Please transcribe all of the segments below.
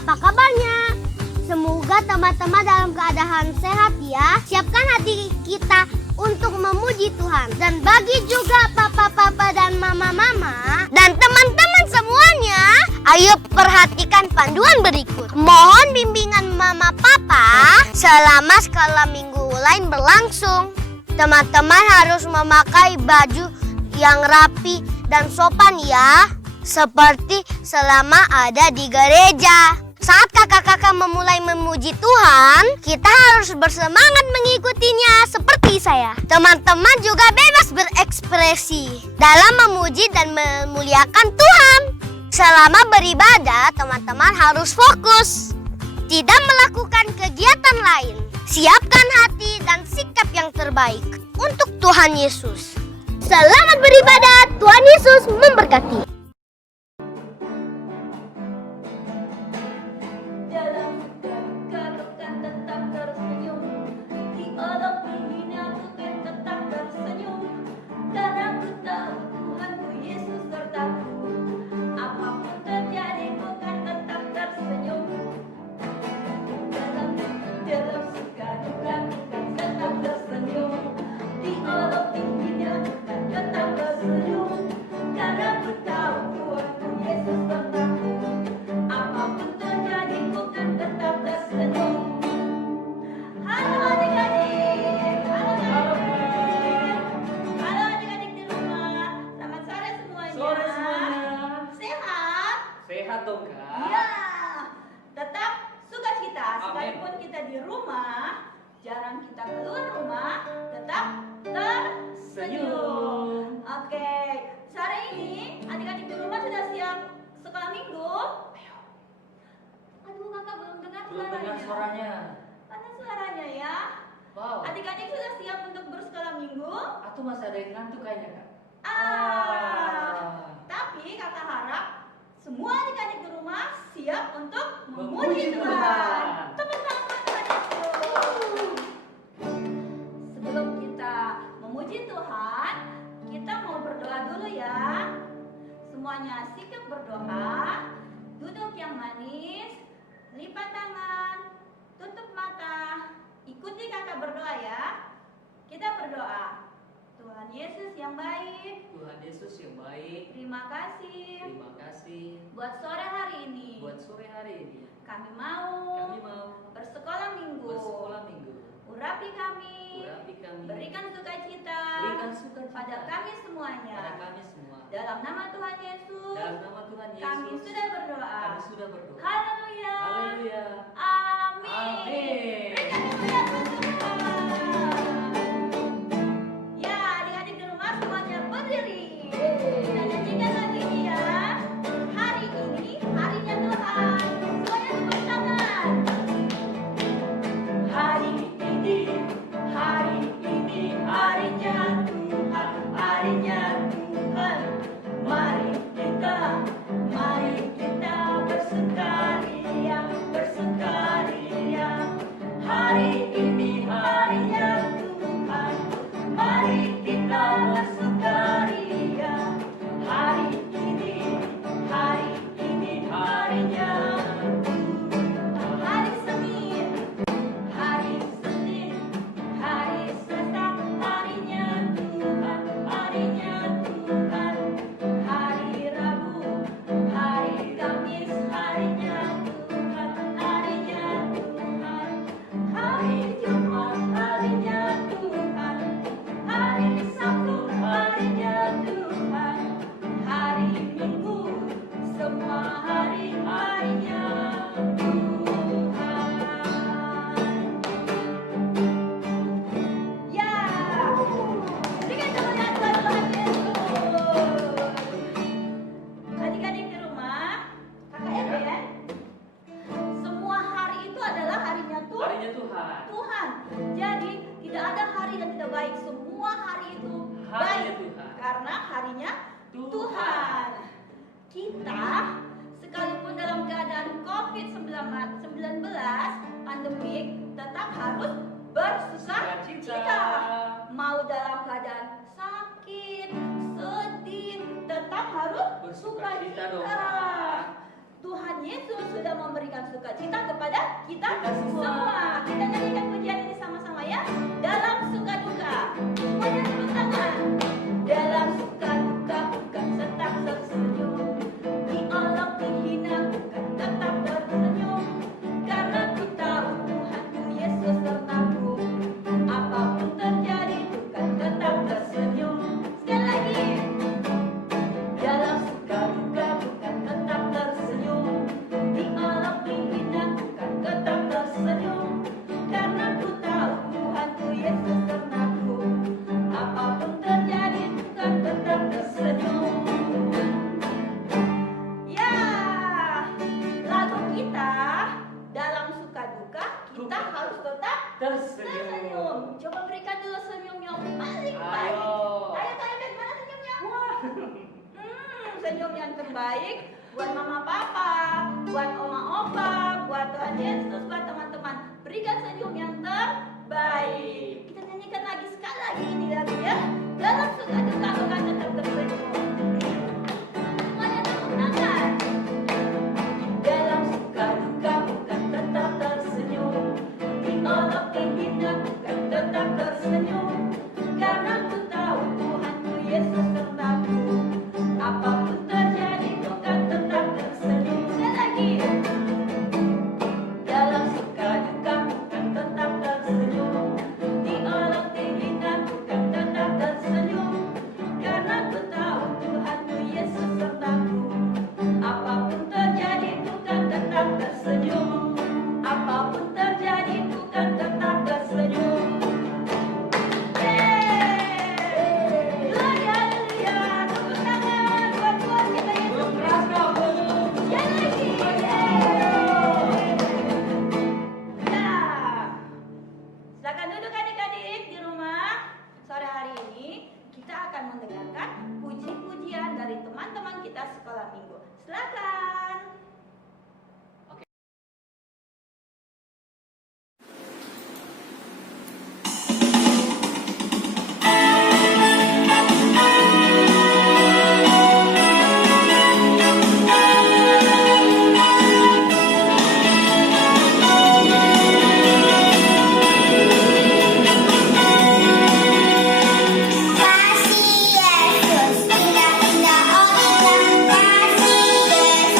apa kabarnya? Semoga teman-teman dalam keadaan sehat ya. Siapkan hati kita untuk memuji Tuhan. Dan bagi juga papa-papa dan mama-mama dan teman-teman semuanya, ayo perhatikan panduan berikut. Mohon bimbingan mama papa selama sekolah minggu lain berlangsung. Teman-teman harus memakai baju yang rapi dan sopan ya, seperti selama ada di gereja. Saat kakak-kakak memulai memuji Tuhan, kita harus bersemangat mengikutinya seperti saya. Teman-teman juga bebas berekspresi dalam memuji dan memuliakan Tuhan. Selama beribadah, teman-teman harus fokus, tidak melakukan kegiatan lain. Siapkan hati dan sikap yang terbaik untuk Tuhan Yesus. Selamat beribadah, Tuhan Yesus memberkati. Sehat dong, Kak? Iya, tetap sukacita. Sekalipun kita di rumah, jarang kita keluar rumah, tetap tersenyum. Oke, sore ini adik-adik di rumah sudah siap sekolah minggu? Aduh, kakak belum dengar suaranya. Mana suaranya ya? Wow. Adik-adik sudah siap untuk bersekolah minggu? Atau masih ada yang ngantuk kayaknya, Kak? Tapi kakak harap semua adik-adik di rumah siap untuk Memuji memuji Tuhan. Tuhan. Tepuk tangan buat adik-adikku. Sebelum kita memuji Tuhan, kita mau berdoa dulu ya. Semuanya sikap berdoa, duduk yang manis, lipat tangan, tutup mata, ikuti kakak berdoa ya. Kita berdoa. Tuhan Yesus yang baik, Tuhan Yesus yang baik, terima kasih terima kasih buat sore hari ini. buat sore hari ini. Kami mau bersekolah minggu. bersekolah minggu. Urapi kami, berikan sukacita pada kami semuanya. pada kami semua. Dalam nama Tuhan Yesus, Dalam nama Tuhan Yesus, kami sudah berdoa. kami sudah berdoa. Haleluya. Haleluya. Amin. Amin. Berikan kemuliaan buat Tuhan. Ya, adik-adik di rumah semuanya berdiri. Kita nyanyikan lagi ya. Hari ini harinya Tuhan. Semuanya tepuk tangan. Hari ini harinya Tuhan, harinya Tuhan. Mari kita bersukaria, bersukaria. Hari ini harinya Tuhan, mari kita bersukaria. Hari ini harinya Tuhan. Hari Senin, hari Selasa, harinya Tuhan, harinya Tuhan. Hari Rabu, hari Kamis, harinya Tuhan, harinya Tuhan. Hari Jumat, harinya Tuhan, hari Sabtu, harinya Tuhan. Hari Minggu, semua harinya Tuhan. Ya, berikan kemuliaan buat Tuhan Yesus. Adik-adik di rumah, kakak Eden, semua hari itu adalah harinya Harinya Tuhan. Tuhan. Jadi tidak ada hari yang tidak baik. Semua hari itu Harinya baik Tuhan. karena harinya Tuhan. Tuhan. Kita sekalipun dalam keadaan COVID-19 pandemik tetap harus bersukacita. Mau dalam keadaan sakit, sedih, tetap harus Bersukacita dong. bersukacita. Tuhan Yesus sudah memberikan senyum yang terbaik buat mama papa, buat oma opa, buat Tuhan Yesus, buat teman-teman. Berikan senyum yang terbaik. Kita nyanyikan lagi sekali lagi ini lagu ya. Dalam suka duka bukan tetap tersenyum. Semuanya tepuk tangan. Dalam suka duka bukan tetap tersenyum. Ditolak dihina bukan tetap tersenyum. Karena ku tahu Tuhanku Yesus sertaku. Apapun terjadi bukan tetap tersenyum. Sekali lagi. Dalam suka duka bukan tetap tersenyum. Diolok dihina bukan tetap tersenyum. Karena ku tahu Tuhanku Yesus sertaku. Apapun terjadi bukan tetap tersenyum. Apapun terjadi bukan tetap tersenyum. Silakan duduk adik-adik di rumah. Sore hari ini kita akan mendengarkan puji-pujian dari teman-teman kita sekolah minggu. Silakan. Kasih Yesus, indah-indah orang kasih Yesus.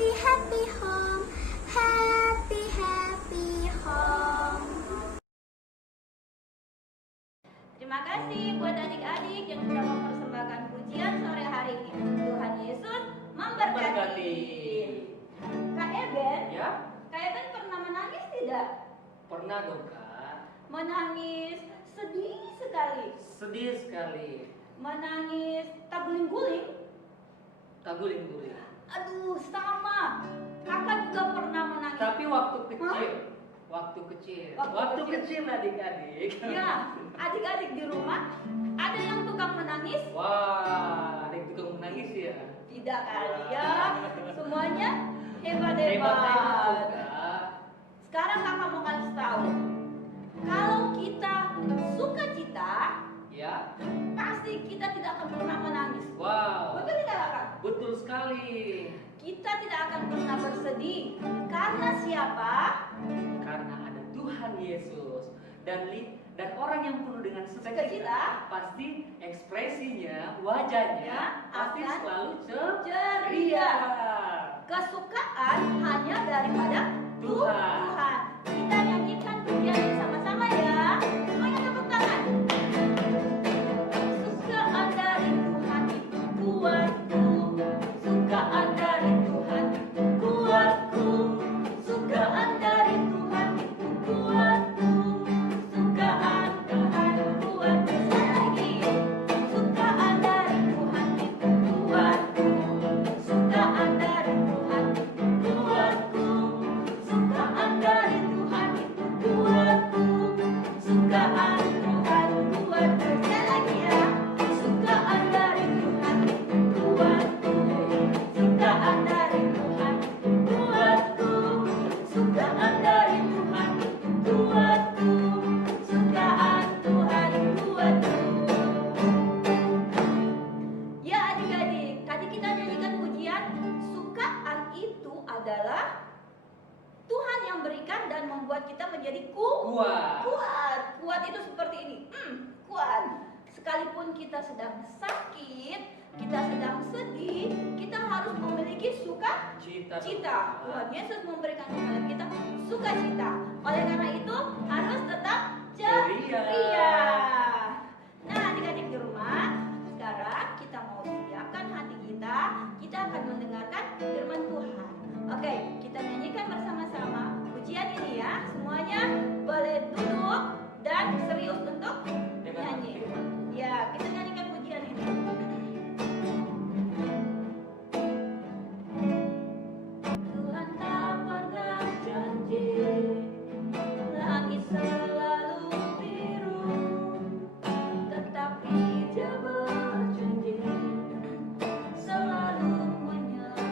happy happy home, happy happy home. Terima kasih buat adik-adik yang sudah mempersembahkan pujian sore hari ini. Tuhan Yesus memberkati. Kak Eben, Ya, Kak Eben pernah menangis tidak? pernah dong Kak. Menangis sedih sekali. Sedih sekali. Menangis tak guling-guling. Tak guling-guling. Aduh, sama. Kakak juga pernah menangis. Tapi waktu kecil. Waktu kecil. Waktu Waktu kecil. kecil adik-adik. Ya, adik-adik di rumah ada yang tukang menangis? Wah, ada yang tukang menangis ya. Tidak kali ya. Semuanya Hebat hebat-hebat. Kak. Sekarang kakak mau kasih tahu. Kalau kita suka cita, Ya. pasti kita tidak akan pernah menangis. Wow. Betul tidak kakak? Betul sekali. Kita tidak akan pernah bersedih. Karena siapa? Karena ada Tuhan Yesus dan orang yang penuh dengan Sukacita. sukacita pasti ekspresinya, wajahnya Ya, pasti akan selalu ceria. ceria. Kesukaan hanya daripada Tuhan. Tuhan. Kita nyanyikan pujian ini sama-sama ya. Semuanya tepuk tangan. Sukaan dari Tuhan itu kuatku. Sukaan dari Tuhan itu kuatku. Sukaan dari Tuhan itu kuatku. Sukaan Tuhan kuatku. Sekali lagi. Sukaan dari Tuhan itu kuatku. Sukaan dari Tuhan itu kuatku. Sukaan dari Tuhan itu kuatku. Sukaan Tuhan kuatku. Sekali lagi ya. Sukaan dari Tuhan itu kuatku. Sukaan dari Tuhan itu kuatku. Sukaan dari Tuhan itu kuatku. Sukaan Tuhan kuatku. Ya adik-adik, tadi kita nyanyikan pujian. Sukaan itu adalah Tuhan yang berikan dan membuat kita menjadi Kuat. Kuat itu seperti ini. Kuat. Sekalipun kita sedang sakit, kita sedang sedih, kita harus memiliki Cita. cita. Tuhan Yesus memberikan kepada kita sukacita. Oleh karena itu harus tetap ceria. Nah, adik-adik di rumah, sekarang kita mau siapkan hati kita. Kita akan mendengarkan firman Tuhan. Oke, kita nyanyikan bersama-sama pujian ini ya. Semuanya boleh duduk dan serius untuk Dengan nyanyi. firman. Ya, kita nyanyikan pujian ini. Tuhan tak pernah janji, langit selalu biru, tetapi Dia berjanji selalu menyertai.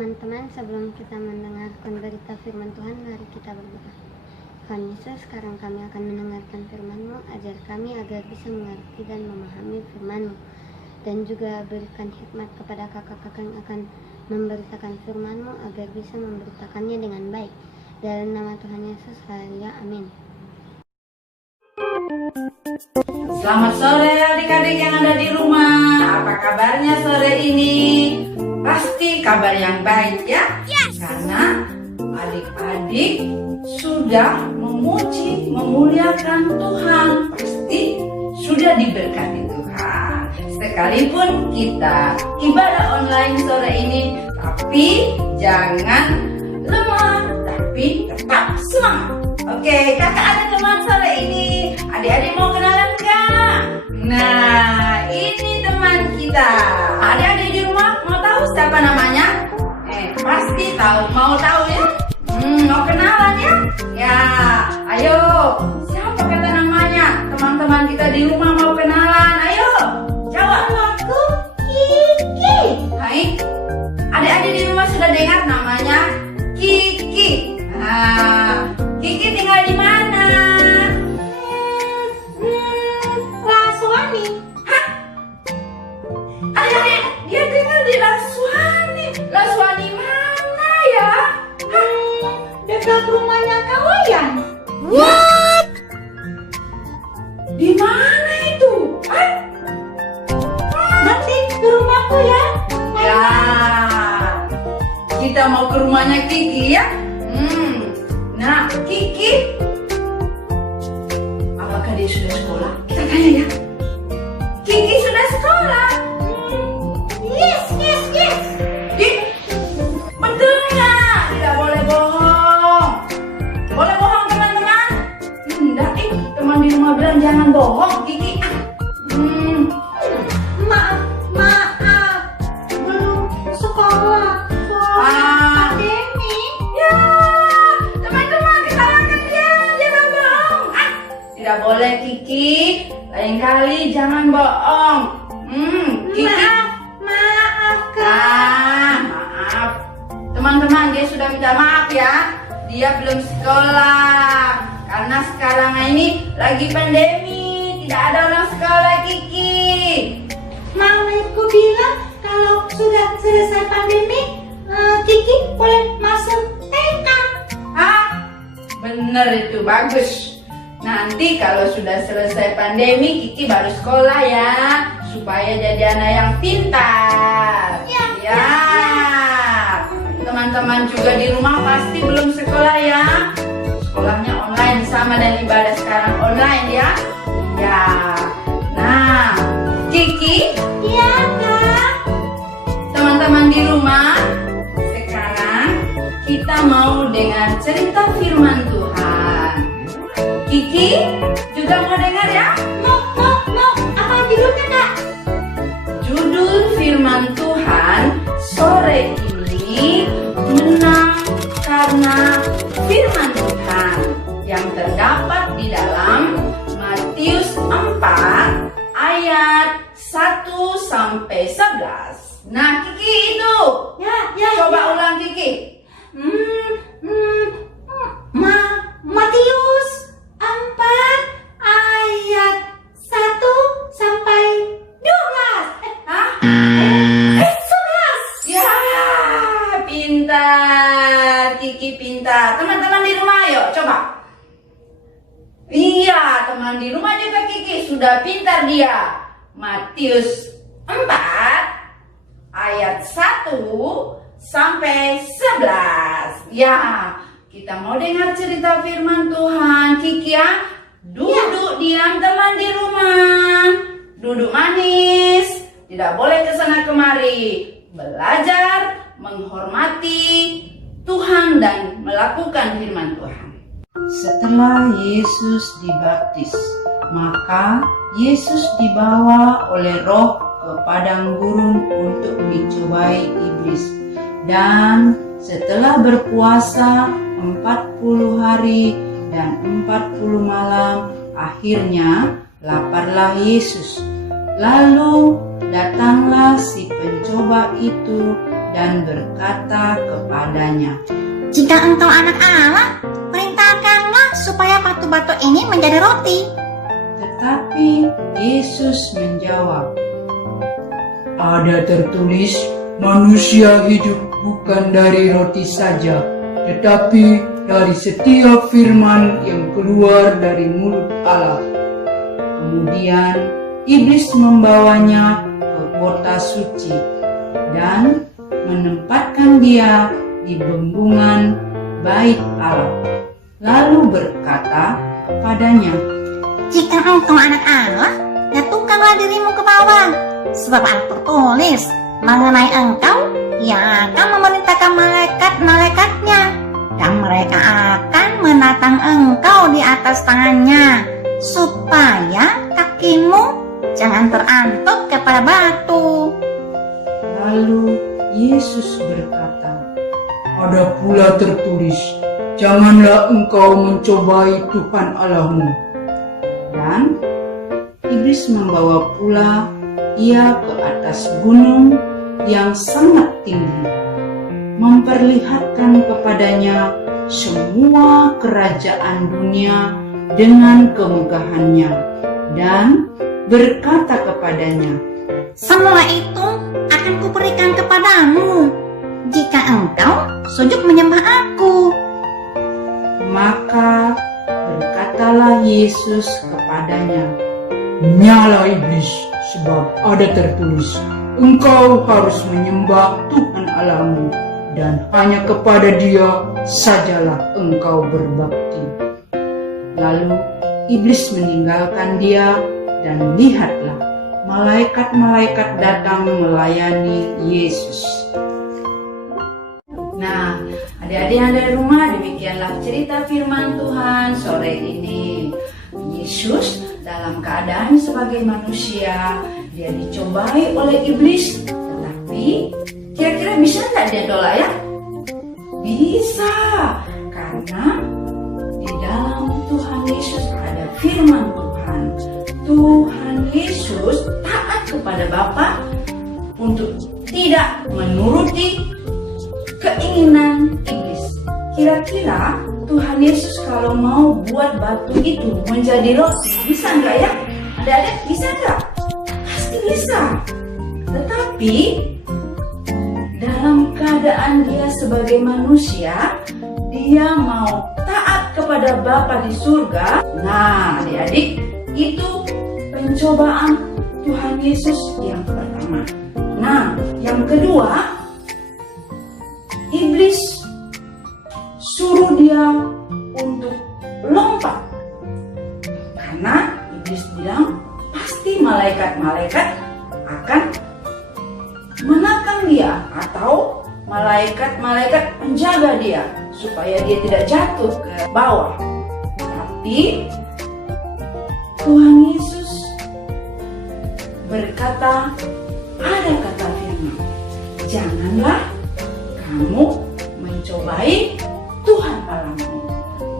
teman-teman, sebelum kita mendengarkan berita firman Tuhan, mari kita berdoa. Tuhan Yesus, sekarang kami akan mendengarkan firman-Mu, ajar kami agar bisa mengerti dan memahami firman-Mu. Dan juga berikan hikmat kepada kakak-kakak yang akan memberitakan firman-Mu agar bisa memberitakannya dengan baik. Dalam nama Tuhan Yesus, haleluya, amin. Selamat sore adik-adik yang ada di rumah. Apa kabarnya sore ini? Pasti kabar yang baik ya? Yes. Karena adik-adik sudah memuji, memuliakan Tuhan. Pasti sudah diberkati Tuhan. Sekalipun kita ibadah online sore ini, tapi jangan lemah, tapi tetap semangat. Oke, kakak ada teman sore ini. Adik-adik mau kenalan gak? Nah, ini teman kita. Adik-adik di rumah mau tahu siapa namanya? Pasti tahu. Mau tahu ya? Mau kenalan ya? Ya, ayo. Siapa kata namanya? Teman-teman kita di rumah mau kenalan. Ayo, jawab. Aku Kiki. Hai. Adik-adik di rumah sudah dengar namanya Kiki. Nah, Kiki tinggal di mana? Laswani. Hah? Adik-adik, dia tinggal di Laswani. Laswani mana ya? Dekat rumahnya Kawayan. What? Di mana itu? Hah? Nanti ke rumahku ya. Ya, kita mau ke rumahnya Kiki ya. Nah, Kiki, apakah dia sudah sekolah? Kita tanya ya. Kiki sudah sekolah? Yes. Betul nggak? Tidak boleh bohong. Boleh bohong teman-teman? Enggak, teman di rumah bilang jangan bohong, Kiki. Maaf, belum sekolah. Tidak boleh Kiki, lain kali jangan bohong. Kiki. Maaf Kak. Maaf. Teman-teman, dia sudah minta maaf ya. Dia belum sekolah karena sekarang ini lagi pandemi, tidak ada orang sekolah Kiki. Mamiku bilang kalau sudah selesai pandemi, Kiki boleh masuk TK. Bener itu, bagus. Nanti kalau sudah selesai pandemi, Kiki baru sekolah ya, supaya jadi anak yang pintar. Ya. Teman-teman juga di rumah pasti belum sekolah ya. Sekolahnya online sama dan ibadah sekarang online ya. Ya. Nah, Kiki. Iya Kak. Teman-teman di rumah, sekarang kita mau dengar cerita firman Tuhan. Kiki juga mau dengar ya? Mau. Apa judulnya Kak? Judul firman Tuhan sore ini, menang karena firman Tuhan, yang terdapat di dalam Matius 4 ayat 1 sampai 11. Nah, Kiki itu. Ya. Coba ulang Kiki. Matius 4 ayat 1 sampai 12. 11. Ya, pintar. Kiki pintar. Teman-teman di rumah ayo coba. Iya, teman di rumah juga Kiki sudah pintar dia. Matius 4 ayat 1 sampai 11. Ya, kita mau dengar cerita firman Tuhan. Kiki ya, duduk diam teman di rumah. Duduk manis, tidak boleh kesana kemari. Belajar, menghormati Tuhan dan melakukan firman Tuhan. Setelah Yesus dibaptis, maka Yesus dibawa oleh Roh ke padang gurun untuk dicobai iblis. Dan setelah berpuasa 40 hari dan 40 malam, akhirnya laparlah Yesus. Lalu datanglah si pencoba itu dan berkata kepadanya, Jika engkau anak Allah, perintahkanlah supaya batu-batu ini menjadi roti. Tetapi Yesus menjawab, Ada tertulis, manusia hidup bukan dari roti saja, tetapi dari setiap firman yang keluar dari mulut Allah. Kemudian iblis membawanya ke kota suci dan menempatkan dia di bembungan bait Allah. Lalu berkata kepadanya, Jika engkau anak Allah, jatuhkanlah dirimu ke bawah. Sebab tertulis mengenai engkau, Ia akan memerintahkan malaikat-malaikatnya, dan mereka akan menatang engkau di atas tangannya, supaya kakimu jangan terantuk kepada batu. Lalu Yesus berkata, Ada pula tertulis, Janganlah engkau mencobai Tuhan Allahmu. Dan iblis membawa pula ia ke atas gunung yang sangat tinggi, memperlihatkan kepadanya semua kerajaan dunia dengan kemegahannya, dan berkata kepadanya, Semua itu akan kuberikan kepadamu, jika engkau sujud menyembah aku. Maka berkatalah Yesus kepadanya, Nyala iblis, sebab ada tertulis, engkau harus menyembah Tuhan Allahmu, dan hanya kepada Dia sajalah engkau berbakti. Lalu iblis meninggalkan dia, dan lihatlah, malaikat-malaikat datang melayani Yesus. Nah, adik-adik yang dari rumah, demikianlah cerita firman Tuhan sore ini. Yesus dalam keadaan sebagai manusia, dia dicobai oleh iblis, tetapi kira-kira bisa nggak dia tolak ya? Bisa, karena di dalam Tuhan Yesus ada firman Tuhan. Tuhan Yesus taat kepada Bapa untuk tidak menuruti keinginan iblis. Kira-kira Tuhan Yesus kalau mau buat batu itu menjadi roti, bisa nggak ya? Adik-adik, bisa nggak? Pasti bisa. Tetapi dalam keadaan dia sebagai manusia, dia mau taat kepada Bapa di surga. Nah, adik-adik, itu pencobaan Tuhan Yesus yang pertama. Nah, yang kedua, iblis suruh dia untuk lompat, karena iblis bilang pasti malaikat-malaikat akan menakang dia, atau malaikat-malaikat menjaga dia supaya dia tidak jatuh ke bawah. Tapi Tuhan Yesus berkata, ada kata firman, janganlah kamu mencobai Tuhan Allahmu.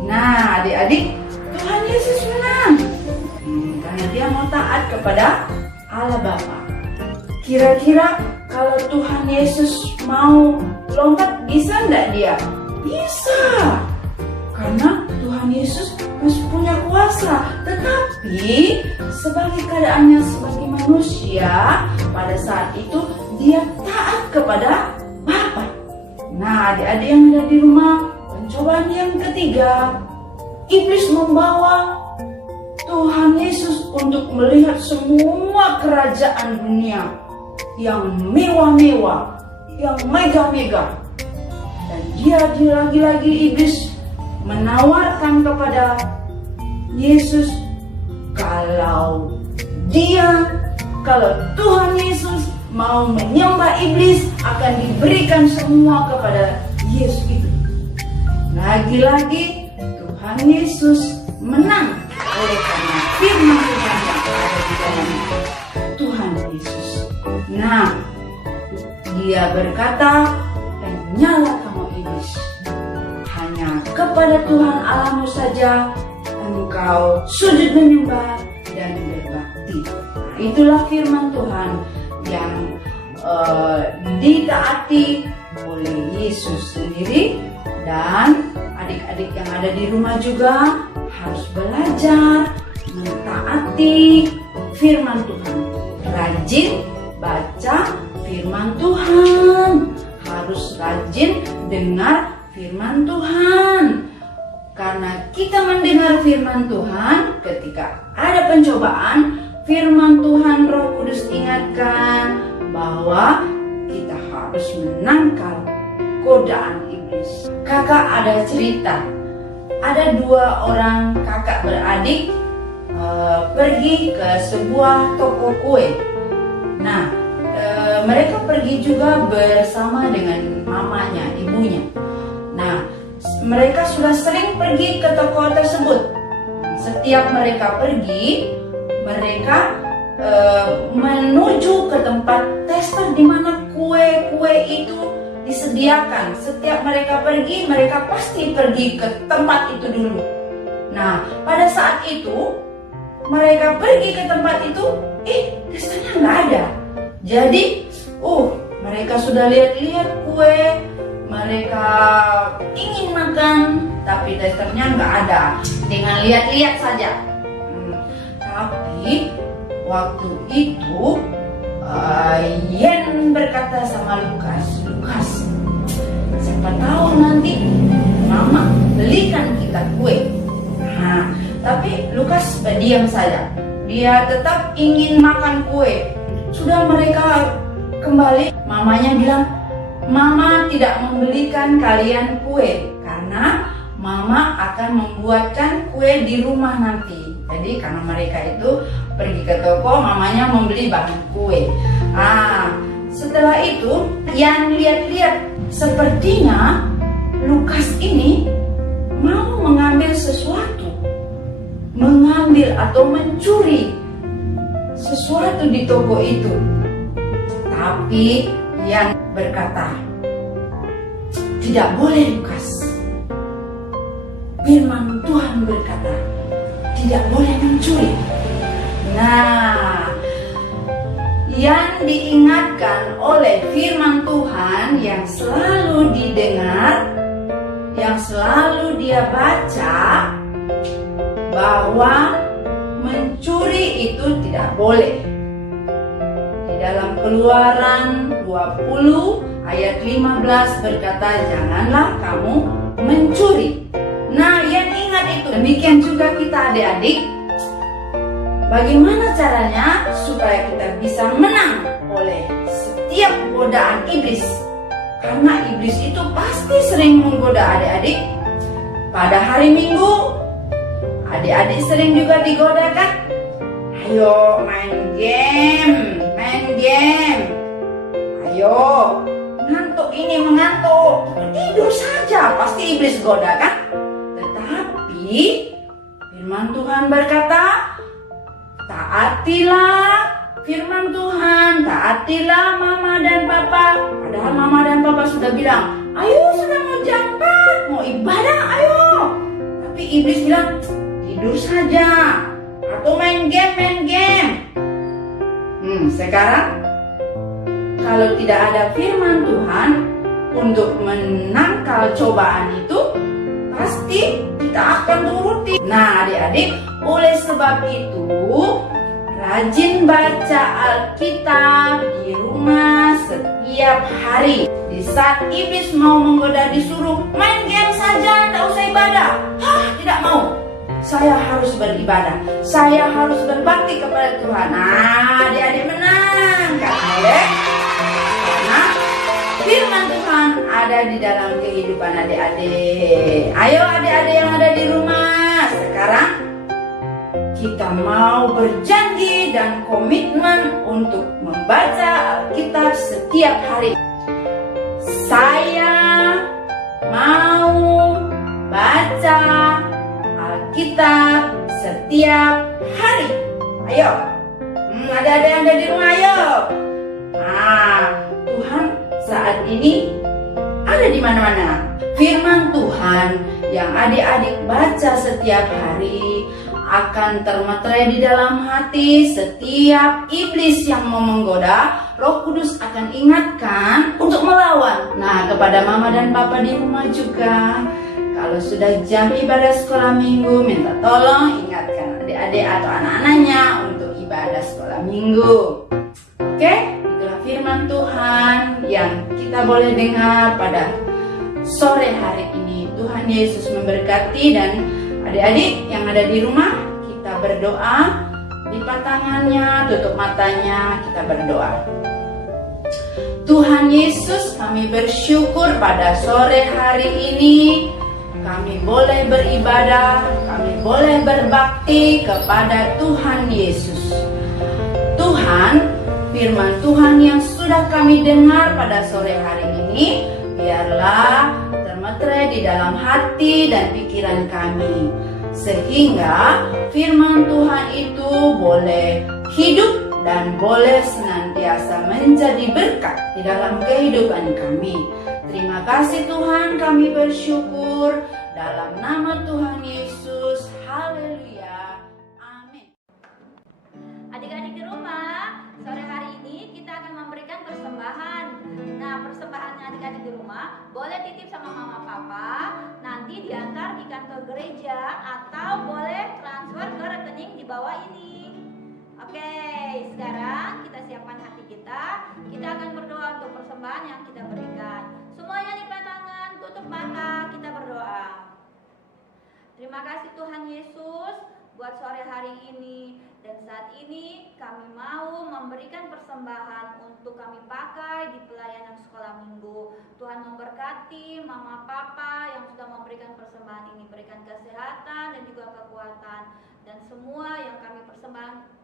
Nah, adik-adik, Tuhan Yesus menang karena dia mau taat kepada Allah Bapa. Kira-kira kalau Tuhan Yesus mau lompat, bisa enggak dia? Bisa, karena Tuhan Yesus masih punya kuasa. Tetapi sebagai keadaannya sebagai manusia, pada saat itu dia taat kepada Bapa. Nah, adik-adik yang ada di rumah, pencobaan yang ketiga, iblis membawa Tuhan Yesus untuk melihat semua kerajaan dunia yang mewah-mewah, yang mega-mega. Dan dia lagi-lagi iblis menawarkan kepada Yesus, kalau Tuhan Yesus mau menyembah iblis, akan diberikan semua kepada Yesus itu. Lagi-lagi Tuhan Yesus menang oleh karena firman yang ada di dalam Tuhan Yesus. Nah, dia berkata, nyala kamu iblis, hanya kepada Tuhan Allahmu saja engkau sujud menyembah dan berbakti. Nah, itulah firman Tuhan yang ditaati oleh Yesus sendiri, dan adik-adik yang ada di rumah juga harus belajar mentaati firman Tuhan. Rajin baca firman Tuhan, harus rajin dengar firman Tuhan. Karena kita mendengar firman Tuhan, ketika ada pencobaan, firman Tuhan Roh Kudus ingatkan bahwa kita harus menangkal godaan iblis. Kakak ada cerita, ada 2 orang kakak beradik pergi ke sebuah toko kue. Nah, mereka pergi juga bersama dengan mamanya, ibunya. Nah, mereka sudah sering pergi ke toko tersebut. Setiap mereka pergi, mereka menuju ke tempat tester di mana kue-kue itu disediakan. Setiap mereka pergi, mereka pasti pergi ke tempat itu dulu. Nah, pada saat itu mereka pergi ke tempat itu, testernya nggak ada. Jadi, mereka sudah lihat-lihat kue, mereka ingin makan, tapi testernya nggak ada. Dengan lihat-lihat saja. Tapi waktu itu Yen berkata sama Lukas, siapa tahu nanti Mama belikan kita kue. Nah, tapi Lukas berdiam saja. Dia tetap ingin makan kue. Sudah mereka kembali, mamanya bilang, Mama tidak membelikan kalian kue karena Mama akan membuatkan kue di rumah nanti. Jadi karena mereka itu pergi ke toko, mamanya membeli bahan kue. Setelah itu yang lihat-lihat, sepertinya Lukas ini mau mengambil sesuatu, mengambil atau mencuri sesuatu di toko itu. Tapi yang berkata, tidak boleh Lukas. Firman Tuhan berkata, tidak boleh mencuri. Nah, yang diingatkan oleh firman Tuhan yang selalu didengar, yang selalu dia baca, bahwa mencuri itu tidak boleh. Di dalam Keluaran 20 ayat 15 berkata, janganlah kamu mencuri. Nah, yang ingat itu. Demikian juga kita adik-adik. Bagaimana caranya supaya kita bisa menang oleh setiap godaan iblis? Karena iblis itu pasti sering menggoda adik-adik. Pada hari Minggu, adik-adik sering juga digoda kan? Ayo main game. Ayo, ngantuk ini mengantuk, tidur saja, pasti iblis goda kan? Tetapi firman Tuhan berkata, taatilah firman Tuhan, taatilah mama dan papa. Padahal mama dan papa sudah bilang, ayo sudah mau jam 4, mau ibadah, ayo. Tapi iblis bilang, tidur saja atau main game. Sekarang kalau tidak ada firman Tuhan untuk menangkal cobaan itu, pasti kita akan turuti. Nah, adik-adik, oleh sebab itu rajin baca Alkitab di rumah setiap hari. Di saat iblis mau menggoda, disuruh main game saja, tidak usah ibadah. Tidak mau. Saya harus beribadah. Saya harus berbakti kepada Tuhan. Nah, adik-adik menang. Karena firman Tuhan ada di dalam kehidupan adik-adik. Ayo adik-adik yang ada di rumah, sekarang kita mau berjanji dan komitmen untuk membaca Alkitab setiap hari. Saya mau baca Alkitab setiap hari. Ayo, ada yang ada di rumah, ayo. Tuhan saat ini ada di mana-mana. Firman Tuhan yang adik-adik baca setiap hari akan termeterai di dalam hati setiap iblis yang mau menggoda. Roh Kudus akan ingatkan untuk melawan. Nah, kepada mama dan papa di rumah juga, kalau sudah jam ibadah sekolah minggu, minta tolong ingatkan adik-adik atau anak-anaknya untuk ibadah sekolah minggu. Oke, itulah firman Tuhan yang kita boleh dengar pada sore hari ini. Tuhan Yesus memberkati, dan adik-adik yang ada di rumah, kita berdoa, lipat tangannya, tutup matanya, kita berdoa. Tuhan Yesus, kami bersyukur pada sore hari ini kami boleh beribadah, kami boleh berbakti kepada Tuhan Yesus. Tuhan, firman Tuhan yang sudah kami dengar pada sore hari ini, biarlah termeterai di dalam hati dan pikiran kami, sehingga firman Tuhan itu boleh hidup dan boleh senantiasa menjadi berkat di dalam kehidupan kami. Terima kasih Tuhan, kami bersyukur dalam nama Tuhan Yesus. Haleluya. Amin. Adik-adik di rumah, sore hari ini kita akan memberikan persembahan. Nah, persembahannya adik-adik di rumah boleh titip sama mama papa, nanti diantar di kantor gereja, atau boleh transfer ke rekening di bawah ini. Oke, sekarang kita siapkan hati kita. Kita akan berdoa untuk persembahan yang kita berikan. Semuanya lipat tangan, tutup mata, kita berdoa. Terima kasih Tuhan Yesus buat sore hari ini. Dan saat ini kami mau memberikan persembahan untuk kami pakai di pelayanan sekolah minggu. Tuhan memberkati mama papa yang sudah memberikan persembahan ini. Berikan kesehatan dan juga kekuatan. Dan semua yang kami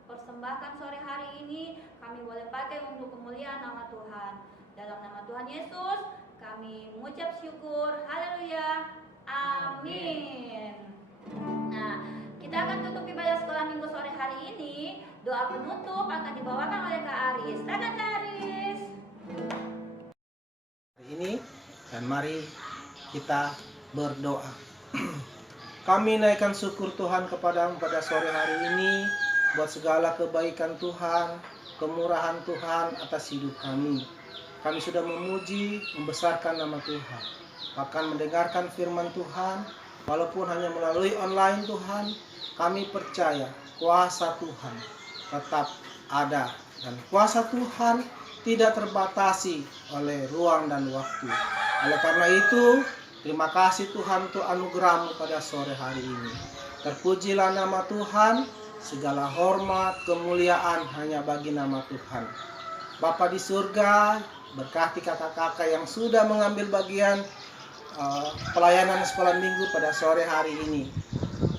persembahkan sore hari ini, kami boleh pakai untuk kemuliaan nama Tuhan. Dalam nama Tuhan Yesus kami mengucap syukur. Haleluya. Amin. Nah, kita akan tutup ibadah sekolah minggu sore hari ini. Doa penutup akan dibawakan oleh Kak Aris. Silakan Kak Aris. Hari ini, dan mari kita berdoa. Kami naikkan syukur Tuhan kepadamu pada sore hari ini buat segala kebaikan Tuhan, kemurahan Tuhan atas hidup kami. Kami sudah memuji, membesarkan nama Tuhan, bahkan mendengarkan firman Tuhan, walaupun hanya melalui online Tuhan. Kami percaya kuasa Tuhan tetap ada, dan kuasa Tuhan tidak terbatasi oleh ruang dan waktu. Oleh karena itu, terima kasih Tuhan untuk anugerah-Mu pada sore hari ini. Terpujilah nama Tuhan, segala hormat, kemuliaan hanya bagi nama Tuhan. Bapa di surga, berkati kakak-kakak yang sudah mengambil bagian pelayanan sekolah minggu pada sore hari ini.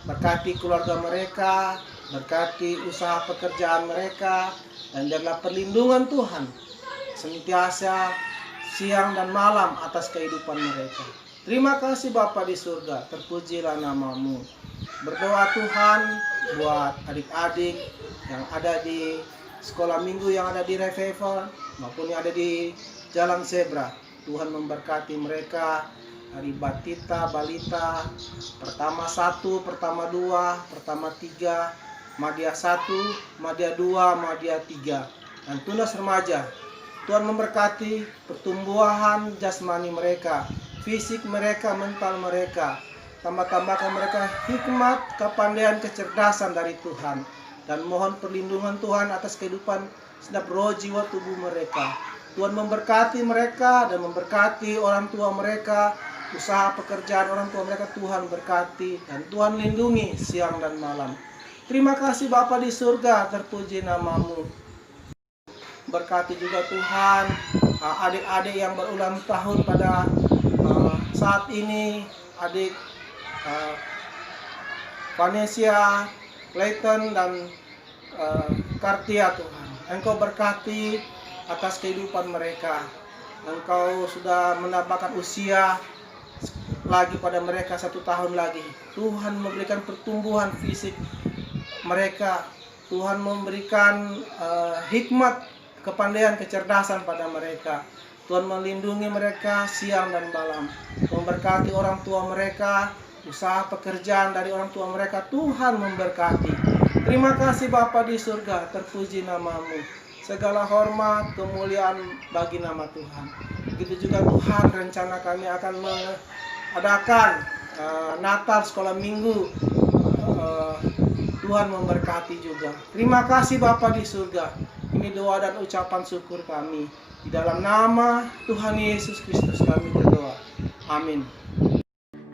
Berkati keluarga mereka, berkati usaha pekerjaan mereka, dan biarlah perlindungan Tuhan senantiasa siang dan malam atas kehidupan mereka. Terima kasih Bapa di surga, terpujilah nama-Mu. Berdoa Tuhan buat adik-adik yang ada di sekolah minggu, yang ada di Revival maupun yang ada di Jalan Zebra. Tuhan memberkati mereka dari Batita, Balita, pertama 1, pertama 2, pertama 3, Madya 1, Madya 2, Madya 3, dan tunas remaja. Tuhan memberkati pertumbuhan jasmani mereka, fisik mereka, mental mereka. Tambah-tambahkan mereka hikmat, kepandaian, kecerdasan dari Tuhan. Dan mohon perlindungan Tuhan atas kehidupan segenap roh, jiwa, tubuh mereka. Tuhan memberkati mereka dan memberkati orang tua mereka, usaha pekerjaan orang tua mereka. Tuhan berkati dan Tuhan lindungi siang dan malam. Terima kasih Bapa di surga, terpuji nama-Mu. Berkati juga Tuhan adik-adik yang berulang tahun pada saat ini, adik Vanessa, Clayton, dan Kartia. Tuhan, Engkau berkati atas kehidupan mereka. Engkau sudah menambahkan usia lagi pada mereka 1 tahun lagi. Tuhan memberikan pertumbuhan fisik mereka. Tuhan memberikan hikmat, kepandaian, kecerdasan pada mereka. Tuhan melindungi mereka siang dan malam. Memberkati orang tua mereka, usaha pekerjaan dari orang tua mereka. Tuhan memberkati. Terima kasih Bapa di surga, terpuji namamu. Segala hormat, kemuliaan bagi nama Tuhan. Begitu juga Tuhan, rencana kami akan mengadakan Natal sekolah minggu. Tuhan memberkati juga. Terima kasih Bapa di surga. Ini doa dan ucapan syukur kami. Di dalam nama Tuhan Yesus Kristus kami berdoa. Amin.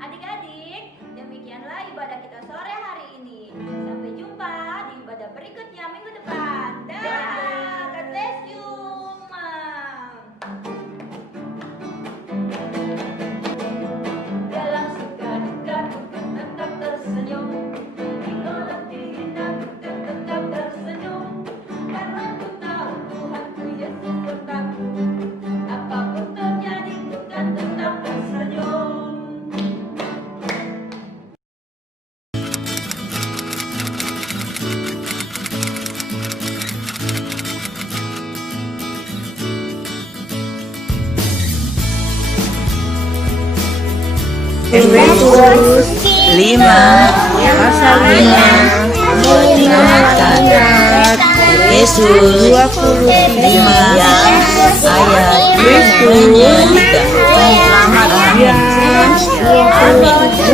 Adik-adik, demikianlah ibadah kita sore hari ini. Sampai jumpa di ibadah berikutnya minggu depan. Dah, God bless you, Mom. Dalam suka duka tetap tersenyum. Di dihina tetap tersenyum. Karena ku tahu Tuhanku Yesus sertaku. Apapun terjadi ku kan tetap tersenyum. Efesus 5 pasal 5 menyatakan Yesus 25 ayat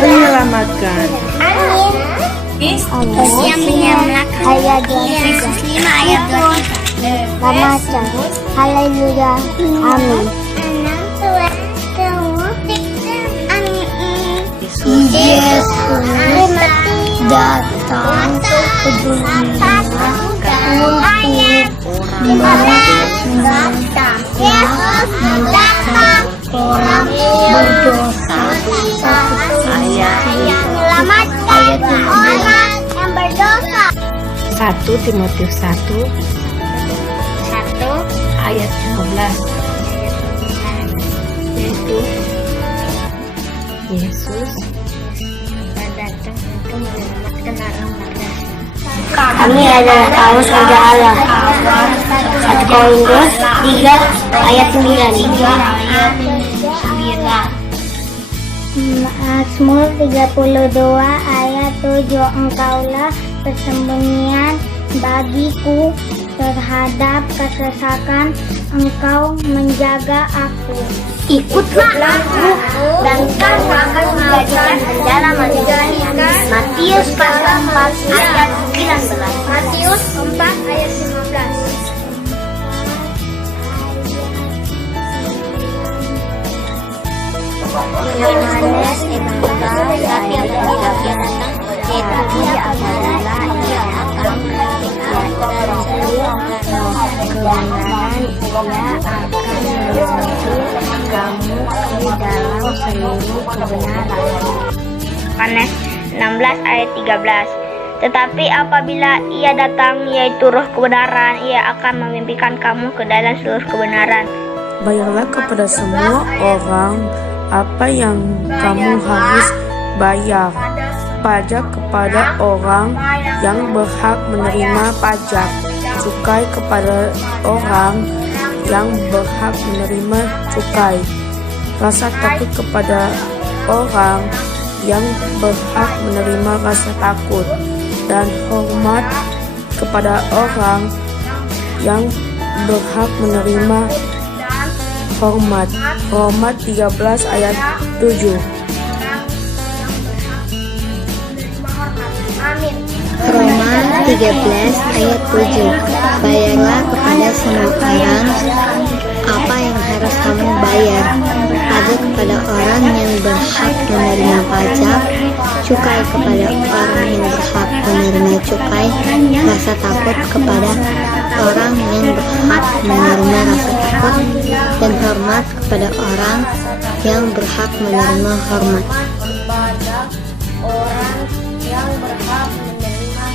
menyelamatkan. Kristus yang menyelamatkan. Ayat 2. Efesus 5 ayat 23. Selamatkan. Haleluya. Amin. Yesus datang ke dunia untuk menyelamatkan orang berdosa. Ayat orang yang berdosa. 1 Timotius 1 ayat 15, yaitu Yesus datang untuk menyelamatkan orang berdosa. Kami adalah kaum saudara Allah. 1 Korintus 3 ayat 9. Mazmur 32 ayat 7. Engkaulah persembunyian bagiku terhadap kesesakan, Engkau menjaga aku. Ikutlah aku dan kau akan menjadikan bendera manusia. Matius pasal 4 ayat 19. Matius 4 ayat 15. Yohanes tapi apabila ia datang, yaitu dia apabila ia akan kebenaran, ia akan menuntut kamu ke dalam seluruh kebenaran. Yohanes 16 ayat 13. Tetapi apabila ia datang, yaitu roh kebenaran, ia akan memimpikan kamu ke dalam seluruh kebenaran. Bayarlah kepada semua orang apa yang kamu harus bayar. Pajak kepada orang yang berhak menerima pajak. Cukai kepada orang yang berhak menerima cukai. Rasa takut kepada orang yang berhak menerima rasa takut. Dan hormat kepada orang yang berhak menerima hormat. Roma 13 ayat 7. Roma 13 ayat 7. Bayarlah kepada semua orang apa yang harus kamu bayar. Pajak kepada orang yang berhak menerima pajak, cukai kepada orang yang berhak menerima cukai, rasa takut kepada orang yang berhak menerima rasa takut, dan hormat kepada orang yang berhak menerima hormat. Kepada orang yang berhak menerima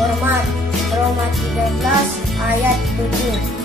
hormat. Roma 13 ayat 7.